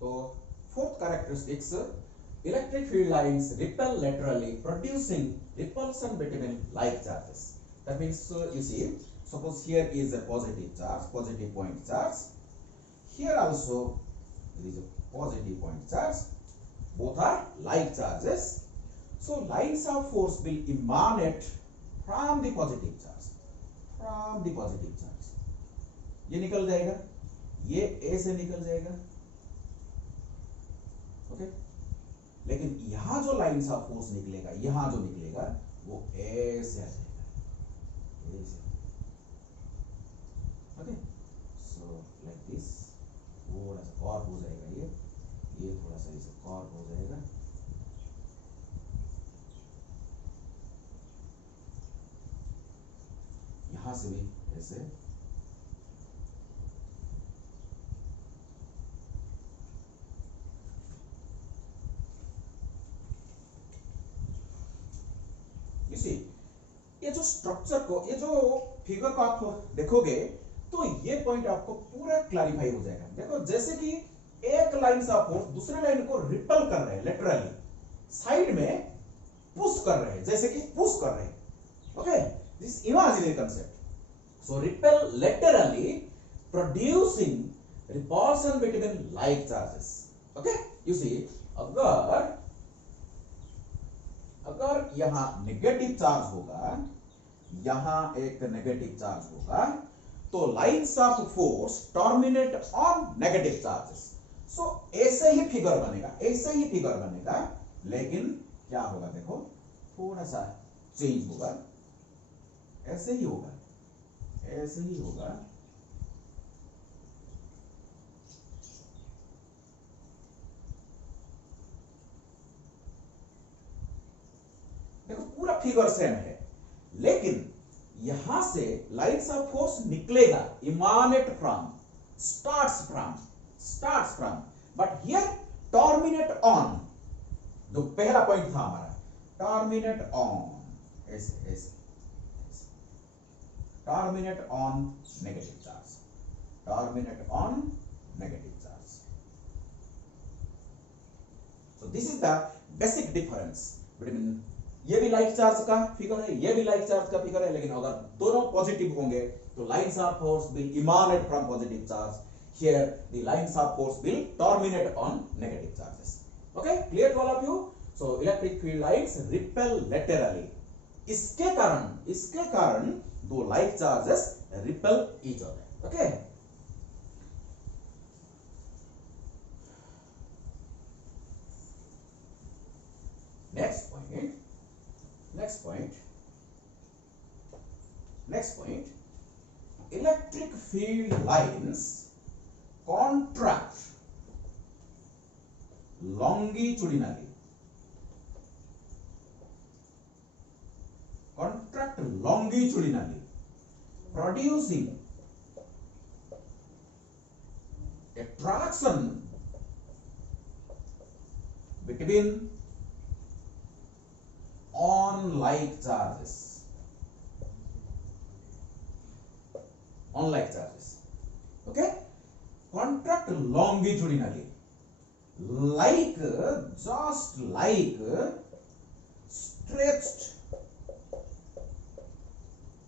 तो fourth characteristics, electric field lines repel laterally, producing repulsion between like charges. That means you see, suppose here is a positive charge, positive point charge. Here also there is a positive point charge. Both are like charges. So lines of force will emanate from the positive charge. From the positive charge. ये निकल जाएगा, ये A से निकल जाएगा, okay. लेकिन यहां जो लाइन्स ऑफ फोर्स निकलेगा, यहां जो निकलेगा वो A से आ जाएगा, A से, ओके। सो लाइक दिस, थोड़ा सा कॉर्क हो जाएगा ये थोड़ा सा इसे कॉर्क हो जाएगा, यहां से भी ऐसे, ये जो स्ट्रक्चर को, ये जो फिगर को आप देखोगे तो ये पॉइंट आपको पूरा क्लैरिफाई हो जाएगा। देखो जैसे कि एक लाइन ऑफ फोर्स दूसरे लाइन को रिपल कर रहे हैं, लेटरली साइड में पुश कर रहे हैं, जैसे कि पुश कर रहे हैं, okay. This imaginary concept. So repel laterally producing repulsion between like charges, okay. You see, अगर यहां नेगेटिव चार्ज होगा, यहां एक नेगेटिव चार्ज होगा, तो lines of force terminate on negative charges. So ऐसे ही फिगर बनेगा, ऐसे ही फिगर बनेगा, लेकिन क्या होगा देखो, थोड़ा सा चेंज होगा, ऐसे ही होगा, ऐसे ही होगा, देखो पूरा फिगर सेम है, लेकिन यहां से लाइन्स ऑफ फोर्स निकलेगा, emanate from, starts from, but here terminate on, जो पहला पॉइंट था हमारा, टर्मिनेट ऑन, ऐसे ऐसे, terminate on negative charge, terminate on negative charge. So this is the basic difference between, ये भी लाइक चार्ज का फिगर है, ये भी लाइक चार्ज का फिगर है, लेकिन अगर दोनों पॉजिटिव होंगे तो lines of force will emanate from positive charge, here the lines of force will terminate on negative charges, okay. Clear to all of you? So electric field lines repel laterally, इसके कारण दो like charges repel each other, okay. Next point, electric field lines contract longitudinally, producing attraction between on-like charges, okay. Contract longitudinally, like, just like stretched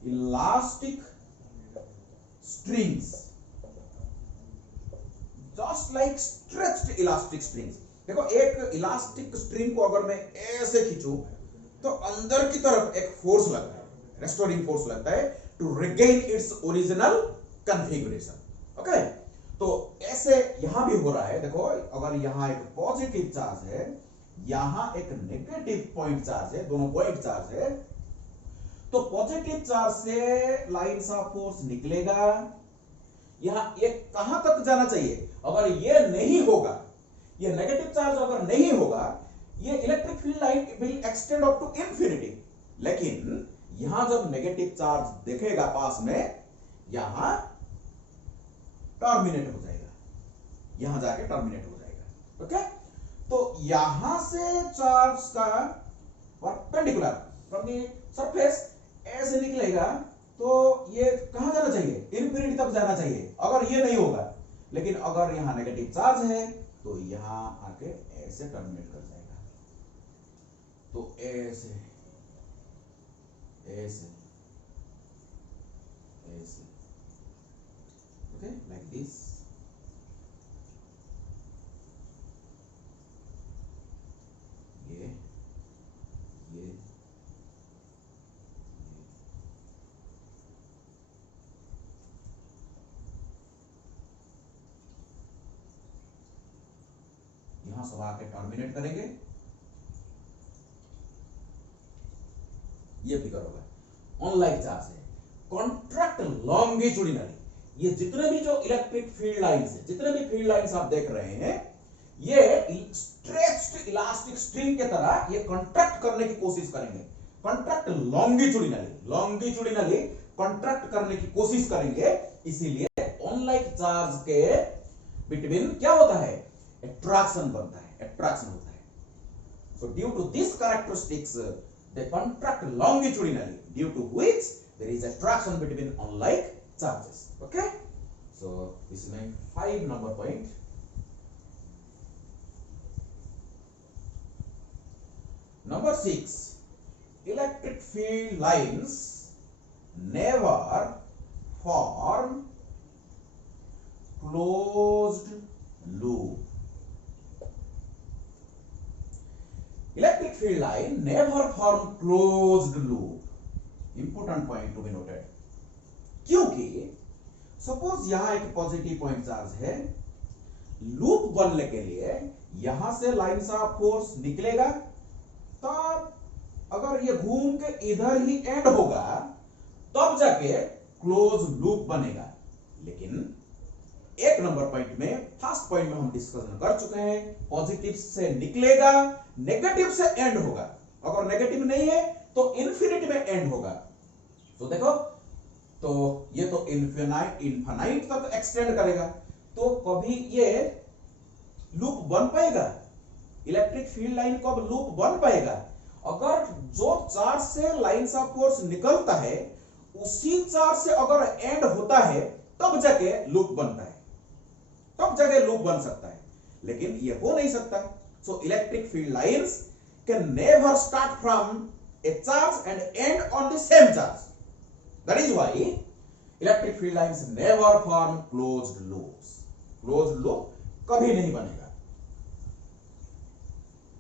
elastic strings, just like stretched elastic strings। देखो एक elastic string को अगर मैं ऐसे खींचूं तो अंदर की तरफ एक फोर्स लगता है, रेस्टोरिंग फोर्स लगता है, to regain its original configuration, okay. तो ऐसे यहां भी हो रहा है, देखो अगर यहां एक पॉजिटिव चार्ज है, यहां एक नेगेटिव पॉइंट चार्ज है, दोनों पॉइंट चार्ज है, तो पॉजिटिव चार्ज से लाइन्स ऑफ फोर्स निकलेगा, यहां ये कहां तक जाना चाहिए, अगर ये नहीं होगा, ये नेगेटिव चार्ज अगर नहीं होगा, ये electric field line will extend up to infinity, लेकिन यहां जब नेगेटिव चार्ज दिखेगा पास में, यहां टर्मिनेट हो जाएगा, यहां जाके टर्मिनेट हो जाएगा, ओके। तो यहां से चार्ज का परपेंडिकुलर फ्रॉम द सरफेस ऐसे निकलेगा, तो ये कहां जाना चाहिए, इंफिनिटी तक जाना चाहिए, अगर ये नहीं होगा। लेकिन अगर यहां नेगेटिव चार्ज है तो यहां आके ऐसे टर्मिनेट कर जाएगा, तो ऐसे ऐसे ऐसे, ओके, लाइक दिस। ये ये यहां सब आके टर्मिनेट करेंगे, ये फिगर होगा। ऑनलाइन चार्ज है, कॉन्ट्रैक्ट लॉन्गिट्यूडिनली। ये जितने भी जो इलेक्ट्रिक फील्ड लाइंस है, जितने भी फील्ड लाइंस आप देख रहे हैं, ये स्ट्रेच्ड इलास्टिक स्ट्रिंग के तरह ये कॉन्ट्रैक्ट करने की कोशिश करेंगे। कॉन्ट्रैक्ट लॉन्गिट्यूडिनली, लॉन्गिट्यूडिनली कॉन्ट्रैक्ट करने की कोशिश करेंगे। इसीलिए ऑनलाइन चार्ज के बिटवीन क्या होता है, अट्रैक्शन बनता है, अट्रैक्शन होता है। So due to this characteristics they contract longitudinally, due to which there is attraction between unlike charges. Okay, so this is my 5 number point. Number 6, electric field lines never form closed loop. Electric field line never form closed loop. Important point to be noted. क्योंकि suppose यहां एक positive point charge है, loop बनने के लिए यहां से lines of force निकलेगा, तब अगर ये घूम के इधर ही एंड होगा तब जाके क्लोज लूप बनेगा। लेकिन एक नंबर पॉइंट में, फर्स्ट पॉइंट में हम डिस्कशन कर चुके हैं, पॉजिटिव से निकलेगा, नेगेटिव से एंड होगा। अगर नेगेटिव नहीं है तो इन्फिनिटी में एंड होगा। तो देखो, तो ये तो इन्फिनाइट तक एक्सटेंड करेगा, तो कभी ये लूप बन पाएगा? इलेक्ट्रिक फील्ड लाइन कब लूप बन पाएगा? अगर जो चार्ज से लाइंस ऑफ फोर्स निकलता है उसी चार्ज से अगर एंड होता है तब जाके लूप बनता है, तब जगह लूप बन सकता है। लेकिन ये हो नहीं सकता। So electric field lines can never start from a charge and end on the same charge. That is why electric field lines never form closed loops. Closed loop कभी नहीं बनेगा।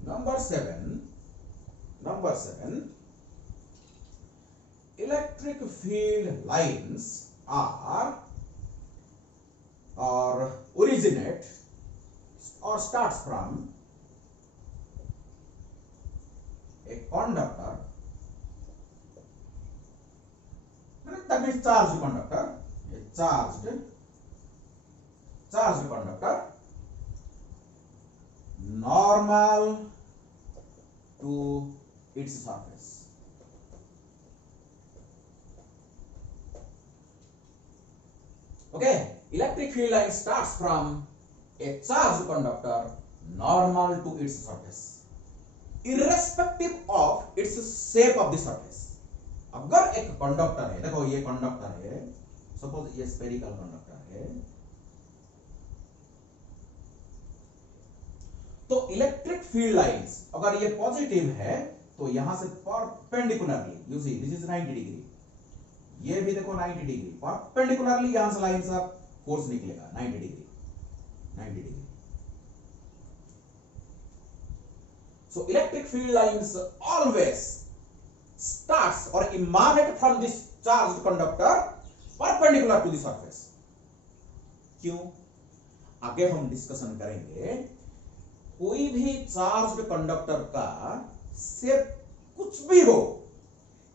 Number 7, electric field lines are or originate or starts from a conductor, that means charged conductor, a charged conductor, normal to its surface. Okay, electric field line starts from a charged conductor normal to its surface, irrespective of its shape of the surface. अगर एक conductor है, देखो ये conductor है, suppose ये spherical conductor है, तो electric field lines अगर ये पॉजिटिव है तो यहां से perpendicularly, you see this is 90 degree, ये भी देखो 90 डिग्री, परपेंडिकुलरली यहां से लाइंस ऑफ फोर्स निकलेगा 90 degree, 90 degree. So electric field lines always starts और emanate from this charged conductor perpendicular to the surface. क्यों? आगे हम डिस्कशन करेंगे। कोई भी चार्ज्ड कंडक्टर का शेप कुछ भी हो,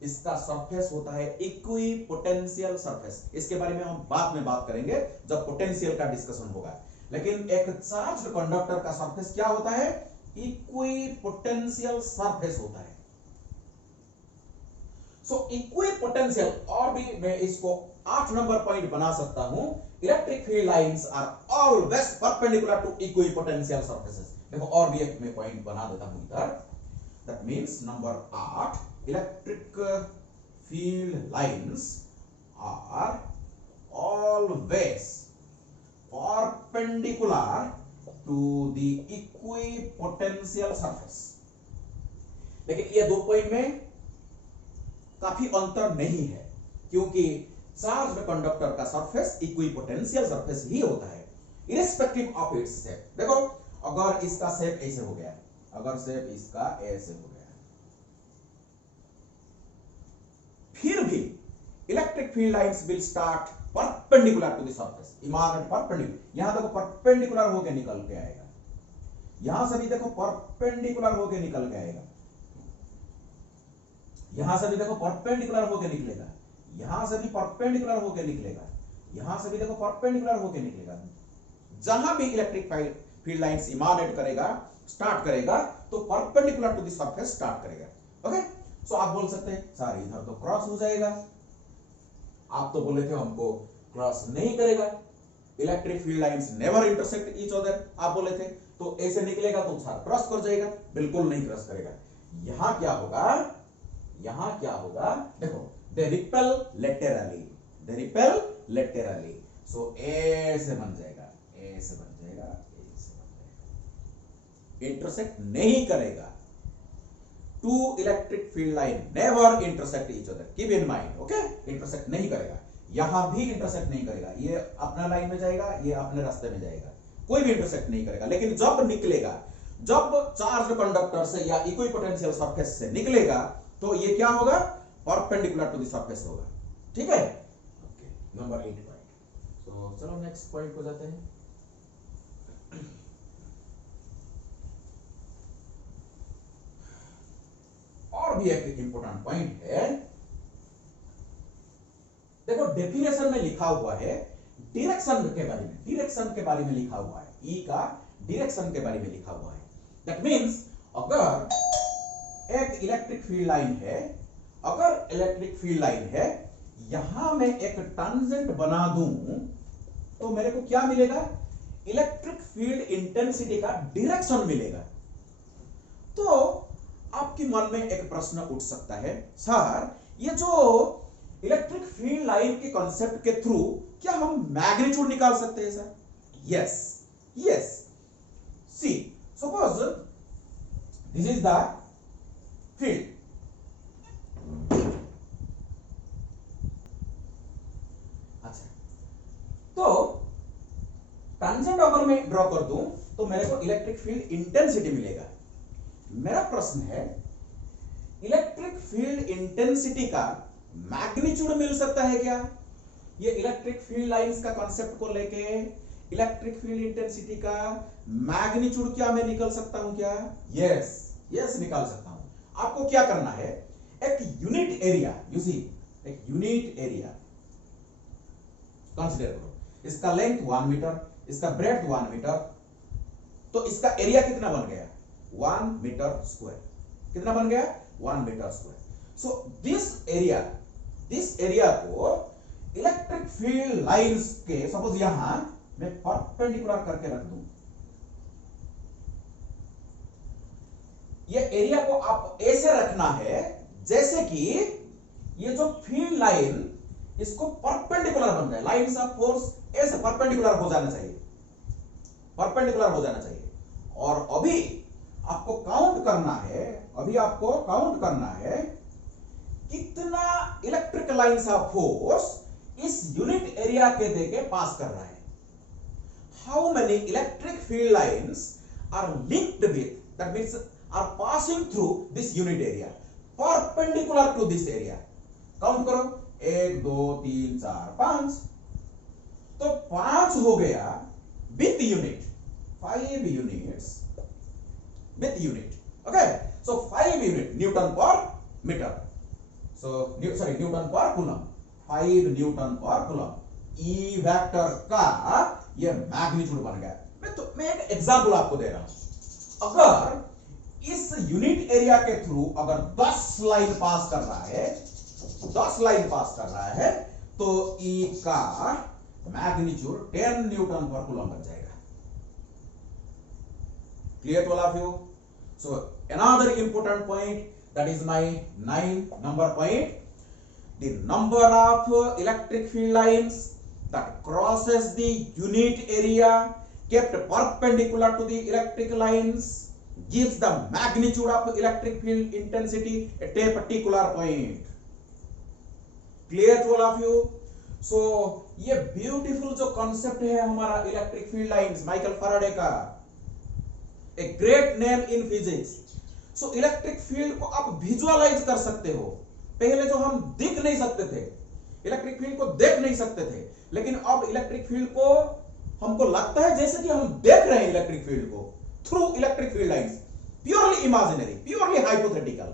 इसका सरफेस होता है इक्विपोटेंशियल सरफेस। इसके बारे में हम बाद में बात करेंगे जब पोटेंशियल का डिस्कशन होगा। लेकिन एक चार्ज्ड कंडक्टर का सरफेस क्या होता है? इक्विपोटेंशियल सरफेस होता है। सो इक्विपोटेंशियल, और भी मैं इसको 8 नंबर पॉइंट बना सकता हूं। Electric field lines are always perpendicular to equipotential surfaces. देखो और भी एक मैं पॉइंट बना देता हूं इधर। That means number 8, electric field lines are always perpendicular to the equipotential surface. लेकिन ये दो पॉइंट में काफी अंतर नहीं है, क्योंकि चार्ज्ड कंडक्टर का सरफेस इक्विपोटेंशियल सरफेस ही होता है, इरेस्पेक्टिव ऑफ इट्स शेप। देखो अगर इसका शेप ऐसे हो गया, अगर शेप इसका ऐसे हो गया, फिर भी electric field lines will start perpendicular to the surface, emanate perpendicular. यहां देखो परपेंडिकुलर होके निकल के आएगा, यहां से भी देखो परपेंडिकुलर होके निकल के आएगा, यहां से भी देखो परपेंडिकुलर होके निकलेगा, यहां से भी परपेंडिकुलर होके निकलेगा, यहां से भी देखो परपेंडिकुलर होके निकलेगा। जहां भी इलेक्ट्रिक फील्ड लाइंस इमानेट करेगा, स्टार्ट करेगा, तो perpendicular to the surface start करेगा। ओके, सो आप बोल सकते हैं सर इधर तो क्रॉस हो जाएगा, आप तो बोले थे हमको क्रॉस नहीं करेगा, electric field lines never intersect each other, आप बोले थे, तो ऐसे निकलेगा तो सर क्रॉस कर जाएगा। बिल्कुल नहीं क्रॉस करेगा। यहां क्या होगा, यहां क्या होगा, देखो they repel laterally, they repel laterally, so ऐसे बन जाएगा, ऐसे बन जाएगा, ऐसे बन जाएगा, इंटरसेक्ट नहीं करेगा। Two electric field line never intersect each other, keep in mind. Okay, intersect नहीं करेगा, यहां भी इंटरसेक्ट नहीं करेगा, ये अपना लाइन में जाएगा, ये अपने रास्ते में जाएगा, कोई भी इंटरसेक्ट नहीं करेगा। लेकिन जब निकलेगा, जब चार्ज कंडक्टर से या इक्विपोटेंशियल सरफेस से निकलेगा, तो ये क्या होगा, परपेंडिकुलर टू द सरफेस होगा। ठीक है, ओके, नंबर 8 पॉइंट। तो चलो नेक्स्ट पॉइंट को जाते हैं। और भी एक इंपॉर्टेंट पॉइंट है, देखो डेफिनेशन में लिखा हुआ है डायरेक्शन के बारे में, डायरेक्शन के बारे में लिखा हुआ है, ई का डायरेक्शन के बारे में लिखा हुआ है। दैट मींस अगर एक इलेक्ट्रिक फील्ड लाइन है, अगर इलेक्ट्रिक फील्ड लाइन है, यहां मैं एक टैंजेंट बना दूं, तो मेरे को क्या मिलेगा, इलेक्ट्रिक फील्ड इंटेंसिटी का डायरेक्शन मिलेगा। तो आपके मन में एक प्रश्न उठ सकता है, सर ये जो इलेक्ट्रिक फील्ड लाइन के कॉन्सेप्ट के थ्रू क्या हम मैग्नीट्यूड निकाल सकते हैं sir? Yes, yes. See suppose this is the field, अच्छा, तो टैंजेंट अगर मैं ड्रॉ कर दूं तो मेरे को इलेक्ट्रिक फील्ड इंटेंसिटी मिलेगा। मेरा प्रश्न है, इलेक्ट्रिक फील्ड इंटेंसिटी का मैग्नीट्यूड मिल सकता है क्या? ये इलेक्ट्रिक फील्ड लाइंस का कॉन्सेप्ट को लेके इलेक्ट्रिक फील्ड इंटेंसिटी का मैग्नीट्यूड क्या मैं निकाल सकता हूं क्या? यस, यस निकाल सकता हूं। आपको क्या करना है, एक यूनिट एरिया, यू सी एक यूनिट एरिया कंसीडर करो, इसका लेंथ 1 मीटर, इसका ब्रेड्थ 1 मीटर, तो इसका एरिया कितना बन गया, 1 मीटर स्क्वायर। कितना बन गया, 1 metre square. So this area को इलेक्ट्रिक फील्ड लाइंस के, सपोज यहां मैं परपेंडिकुलर करके रख दूं, ये एरिया को आप ऐसे रखना है जैसे कि ये जो फील्ड लाइन इसको परपेंडिकुलर बन जाए, लाइंस ऑफ फोर्स ऐसे परपेंडिकुलर हो जाना चाहिए, परपेंडिकुलर हो जाना चाहिए। और अभी आपको काउंट करना है, अभी आपको काउंट करना है कितना इलेक्ट्रिक लाइंस ऑफ फोर्स इस यूनिट एरिया के देके पास कर रहा है। How many electric field lines are linked with, that means are passing through this unit area perpendicular to this area. Count करो, 1 2 3 4 5, तो 5 हो गया with unit, 5 units with unit. Okay, so 5 unit Newton per meter, so Newton per coulomb, 5 Newton per coulomb, E vector का ये magnitude बन गया। मैं एक एग्जांपल आपको दे रहा हूं, अगर इस यूनिट एरिया के थ्रू अगर 10 लाइन पास कर रहा है, 10 लाइन पास कर रहा है, तो E का मैग्नीट्यूड 10 न्यूटन पर कूलम बन जाएगा। Clear to all of you? So another important point, that is my 9 number point, the number of electric field lines that crosses the unit area kept perpendicular to the electric lines gives the magnitude of electric field intensity at a particular point. Clear to all of you? So ये beautiful जो concept है हमारा electric field lines, Michael Faraday का, a great name in physics. So electric field को आप visualise कर सकते हो. पहले जो हम देख नहीं सकते थे, इलेक्ट्रिक फील्ड को देख नहीं सकते थे, लेकिन अब इलेक्ट्रिक फील्ड को हमको लगता है जैसे कि हम देख रहे हैं इलेक्ट्रिक फील्ड को through electric field lines. Purely imaginary, purely hypothetical,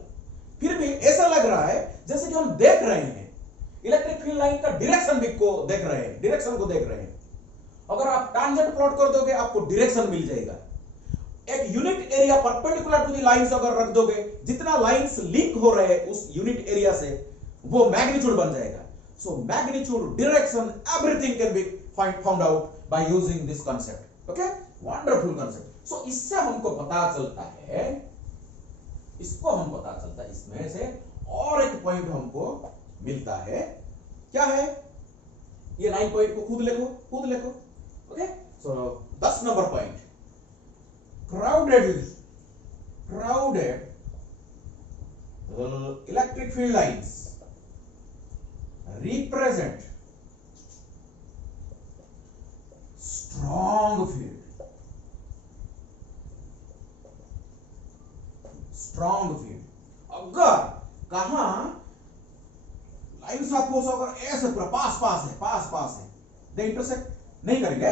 फिर भी ऐसा लग रहा है जैसे कि हम देख रहे हैं इलेक्ट्रिक फील्ड लाइन का डायरेक्शन को देख रहे हैं, डायरेक्शन को देख रहे हैं. अगर आप टैंजेंट प्लॉट कर दोगे आपको डायरेक्शन मिल जाएगा. एक unit area perpendicular to the lines अगर रख दोगे, जितना लाइंस लीक हो रहे हैं उस यूनिट एरिया से, वो मैग्नीट्यूड बन जाएगा. So magnitude, direction, everything can be found out by using this concept. Okay, wonderful concept. So इससे हमको पता चलता है, इसको हम पता चलता है, इसमें से और एक पॉइंट हमको मिलता है. क्या है ये? 9 पॉइंट को खुद लिखो. ओके, सो 10 number point, crowded electric field lines represent strong field. अगर कहां लाइन्स ऑफ फोर्स अगर ऐसे पूरा पास है, दे इंटरसेक्ट नहीं करेंगे.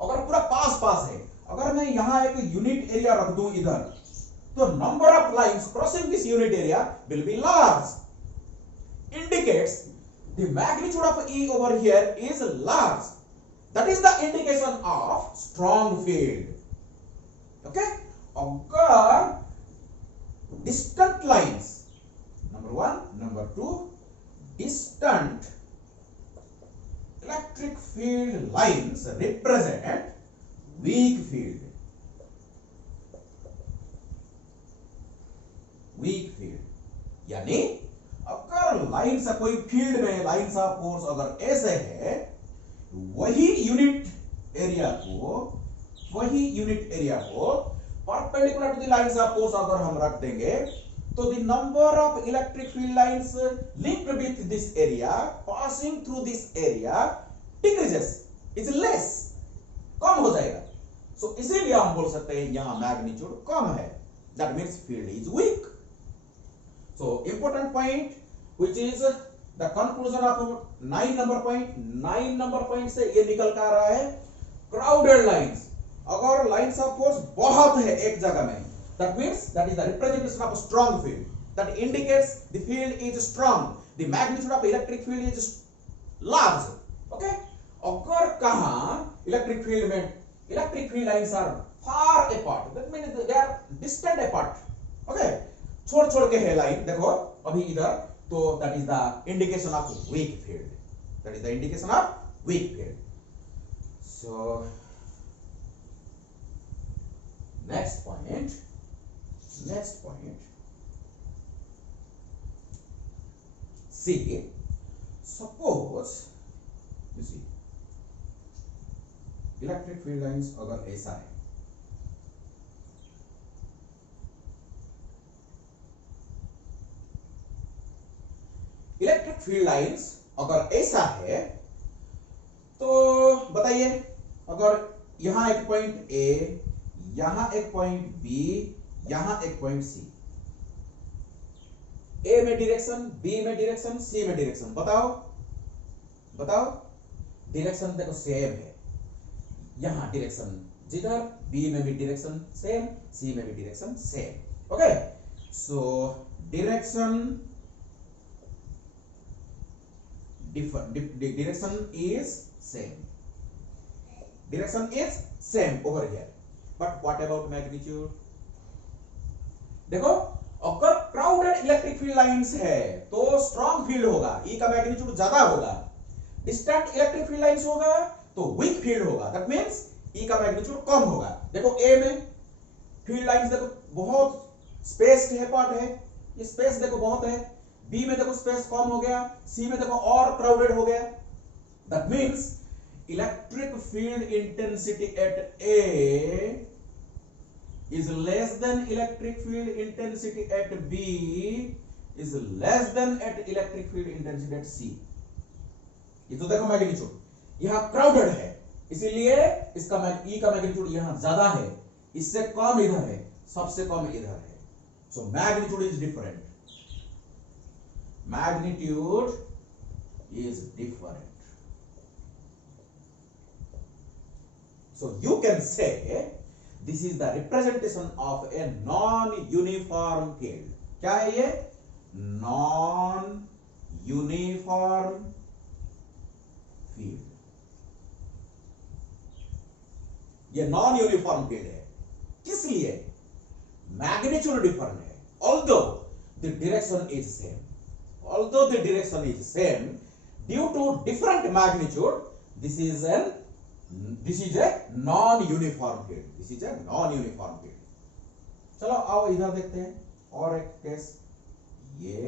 अगर पूरा पास है, अगर मैं यहां एक यूनिट एरिया रख दूं इधर, तो number of lines crossing this unit area will be large. Indicates the magnitude of E over here is large. That is the indication of strong field. Okay? अगर distant lines, number 1, number 2, distant electric field lines represent weak field. यानी अगर lines कोई field में lines of force अगर ऐसे है, वही unit area को perpendicular to the lines of force अगर हम रख देंगे, तो the number of electric field lines linked with this area passing through this area decreases, is less, कम हो जाएगा. सो इसीलिए हम बोल सकते हैं यहां मैग्नीट्यूड कम है. That means field is weak. So important point which is the conclusion of 9 number point. 9 number point से ये निकल कर आ रहा है, क्राउडेड लाइंस, अगर लाइंस ऑफ फोर्स बहुत है एक जगह में, that means that is the representation of strong field, that indicates the field is strong, the magnitude of electric field is large. Okay, अगर कहां electric field lines are far apart, that means they are distant apart. Okay, छोड़ के है line, देखो अभी इधर, तो that is the indication of weak field. So next point, see, suppose you see electric field lines अगर ऐसा है, इलेक्ट्रिक फील्ड लाइंस अगर ऐसा है, तो बताइए, अगर यहां एक पॉइंट ए, यहां एक पॉइंट बी, यहां एक पॉइंट सी, ए में डायरेक्शन, बी में डायरेक्शन, सी में डायरेक्शन, बताओ डायरेक्शन देखो सेम है. यहां डायरेक्शन जिधर, बी में भी डायरेक्शन सेम, सी में भी direction same. Okay, so direction is same over here, but what about magnitude? देखो, अगर क्राउडेड इलेक्ट्रिक फील्ड लाइंस है तो स्ट्रॉन्ग फील्ड होगा, E का मैग्नीट्यूड ज्यादा होगा. डिस्टेंट इलेक्ट्रिक फील्ड लाइंस होगा तो वीक फील्ड होगा, दैट मींस E का मैग्नीट्यूड कम होगा. देखो A में फील्ड लाइंस देखो बहुत स्पेस्ड है, पार्ट है, ये स्पेस देखो बहुत है. B में देखो स्पेस कम हो गया, C में देखो और क्राउडेड हो गया. That means electric field intensity at A is less than electric field intensity at B is less than at electric field intensity at C. ये तो देखो मैग्नीट्यूड यहां क्राउडेड है, इसीलिए इसका E का मैग्नीट्यूड यहां ज्यादा है, इससे कम इधर है, सबसे कम इधर है. So magnitude is different. Magnitude is different. So you can say this is the representation of a non-uniform field. क्या है ये? Non-uniform field. ये non-uniform field है. किस लिए? Magnitude different है. Although the direction is same. Although the direction is same, due to different magnitude, this is a non-uniform field. This is a non-uniform field. चलो आओ इधर देखते हैं और एक केस. ये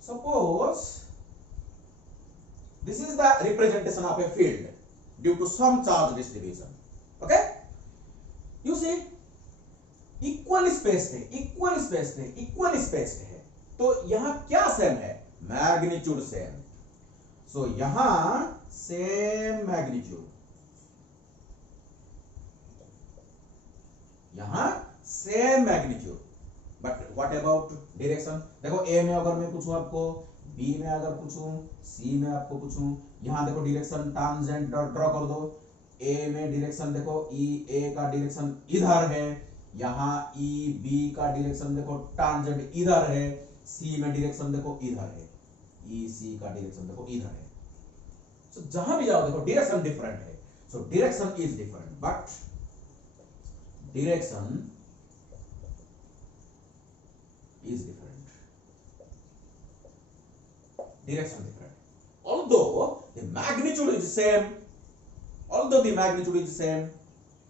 suppose this is the representation of a field due to some charge distribution. Okay, you see equal spaced है. तो यहां क्या सेम है? Magnitude same. सो यहां सेम मैग्नीट्यूड, यहां same magnitude. But what about direction? देखो A में अगर मैं पूछूं आपको, बी में अगर पूछूं, सी में आपको पूछूं, यहां देखो डायरेक्शन टांजेंट ड्रॉ कर दो. ए में डायरेक्शन देखो, ई ए का डायरेक्शन इधर है, यहां ई बी का डायरेक्शन देखो टांजेंट इधर है, सी में डायरेक्शन देखो इधर है, ई सी का डायरेक्शन देखो इधर है. सो जहां भी जाओ देखो डायरेक्शन डिफरेंट है. So direction is different, but direction is different. Direction different. Although the magnitude is same,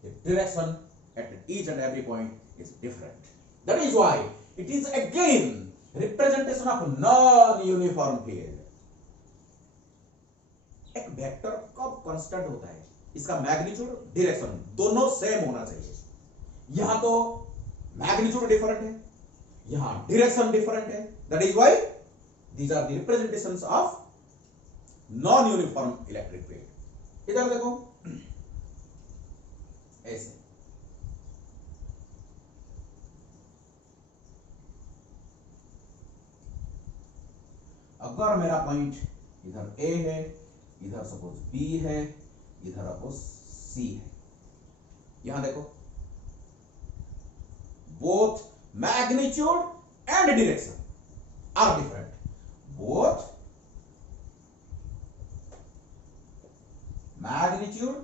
the direction at each and every point is different. That is why it is again representation of non-uniform field. एक vector कब constant होता है? इसका magnitude, direction दोनों same होना चाहिए. यहां तो मैग्नीट्यूड डिफरेंट है, यहां डायरेक्शन डिफरेंट है. That is why these are the representations of non-uniform electric field. इधर देखो ऐसे. अगर मेरा पॉइंट इधर A है, इधर सपोज B है, इधर सपोज C है, यहां देखो both magnitude and direction are different. Both magnitude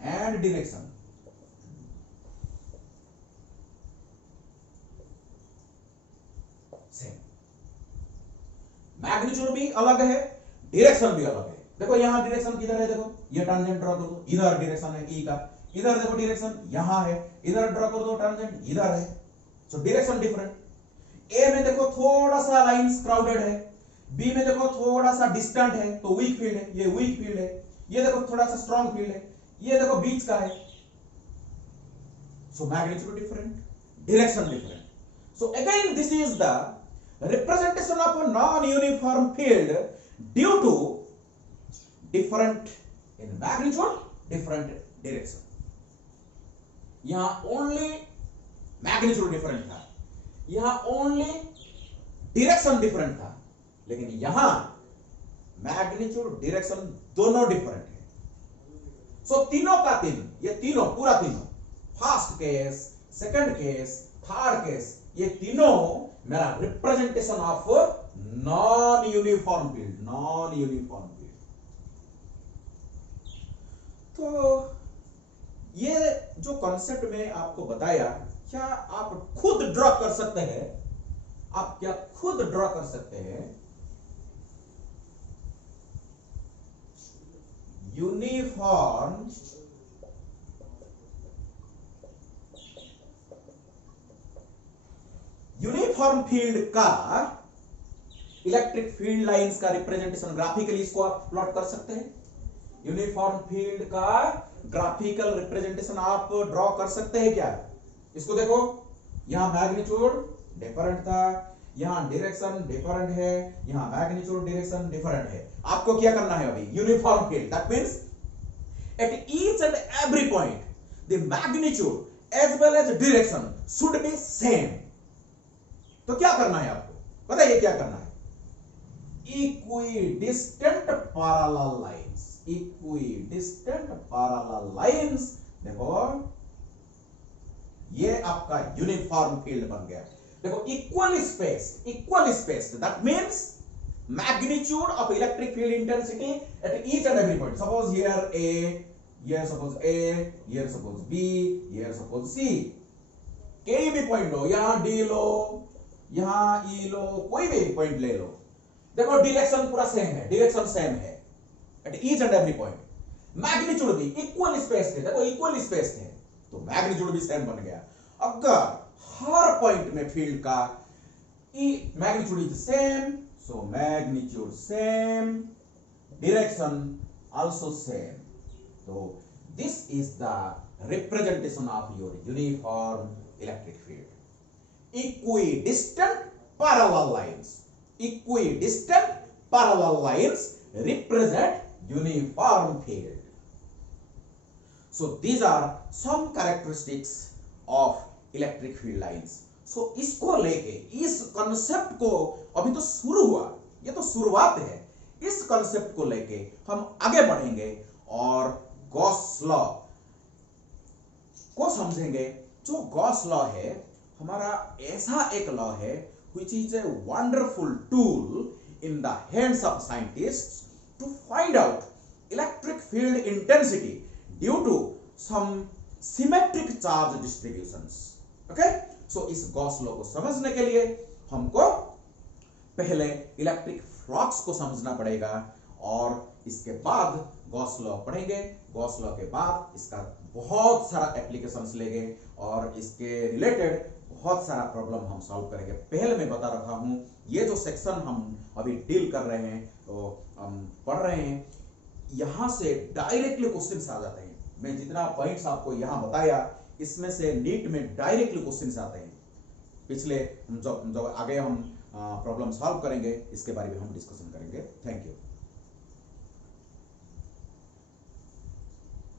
and direction same. Magnitude भी अलग है, डायरेक्शन भी अलग है. देखो यहां डायरेक्शन किधर है? देखो ये टांजेंट ड्रॉ कर दो, इधर डायरेक्शन है ई का, इधर देखो डायरेक्शन यहां है, इधर ड्रॉ कर दो टांजेंट इधर है. So direction different. ए में देखो थोड़ा सा लाइंस क्राउडेड है, बी में देखो थोड़ा सा डिस्टेंट है तो वीक फील्ड है, ये वीक फील्ड है. ये देखो थोड़ा सा स्ट्रांग फील्ड है, ये देखो बीच का है. So magnitude different, direction different. So again this is the representation of a non-uniform field due to different in magnitude, different direction. यहां only magnitude different था, यहां only direction different था, लेकिन यहां magnitude direction दोनों different है. सो तीनों का ये तीनों पूरा तीनों, first case, second case, third case, ये तीनों मेरा representation of non-uniform field. Non-uniform field. तो ये जो कॉन्सेप्ट में आपको बताया, क्या आप खुद ड्रॉ कर सकते हैं? आप क्या खुद ड्रॉ कर सकते हैं यूनिफॉर्म यूनिफॉर्म फील्ड का इलेक्ट्रिक फील्ड लाइंस का रिप्रेजेंटेशन ग्राफिकली इसको आप प्लॉट कर सकते हैं। यूनिफॉर्म फील्ड का ग्राफिकल रिप्रेजेंटेशन आप ड्रॉ कर सकते हैं क्या? इसको देखो, यहां मैग्नीट्यूड डिफरेंट था, यहां डायरेक्शन डिफरेंट है, यहां मैग्नीट्यूड डायरेक्शन डिफरेंट है। आपको क्या करना है अभी? Uniform field, that means at each and every point the magnitude as well as direction should be same. तो क्या करना है आपको? बताइए क्या करना है? Equidistant parallel lines, equidistant parallel lines. देखो ये आपका यूनिफॉर्म फील्ड बन गया। देखो equal space, that means magnitude of electric field intensity at each and every point. Suppose here A, here suppose A, here suppose B, here suppose C. कोई भी point लो, यहां D लो, यहां E लो, कोई भी point ले लो। देखो डायरेक्शन पूरा same है, डायरेक्शन सेम है eight each and every point. Magnitude भी इक्वल स्पेस थे, देखो इक्वल स्पेस थे, तो मैग्नीट्यूड भी सेम बन गया। अगर हर पॉइंट में फील्ड का magnitude is same, so magnitude same, direction also same. So this is the representation of your uniform electric field. Equidistant parallel lines, equidistant parallel lines represent uniform field. So these are some characteristics of electric field lines. So इसको लेके, इस concept को, अभी तो शुरू हुआ, ये तो शुरुआत है, इस कंसेप्ट को लेके हम आगे बढ़ेंगे और गॉस लॉ को समझेंगे। जो गॉस लॉ है हमारा ऐसा एक लॉ है which is a wonderful tool in the hands of scientists to find out electric field intensity due to some symmetric charge distributions. Okay? So इस गॉस लॉ को समझने के लिए हमको पहले इलेक्ट्रिक फ्लक्स को समझना पड़ेगा और इसके बाद गॉस लॉ पढ़ेंगे। गॉस लॉ के बाद इसका बहुत सारा एप्लीकेशंस लेंगे और इसके रिलेटेड बहुत सारा प्रॉब्लम हम सॉल्व करेंगे। पहले मैं बता रहा हूं, ये जो सेक्शन हम अभी डील कर रहे हैं, तो हम पढ़ रहे हैं, यहां से डायरेक्टली क्वेश्चंस आ जाते हैं। मैं जितना पॉइंट्स आपको यहां बताया, इसमें से नीट में डायरेक्टली क्वेश्चंस आते हैं। पिछले जब आगे हम प्रॉब्लम सॉल्व करेंगे, इसके बारे में हम डिस्कशन करेंगे। Thank you.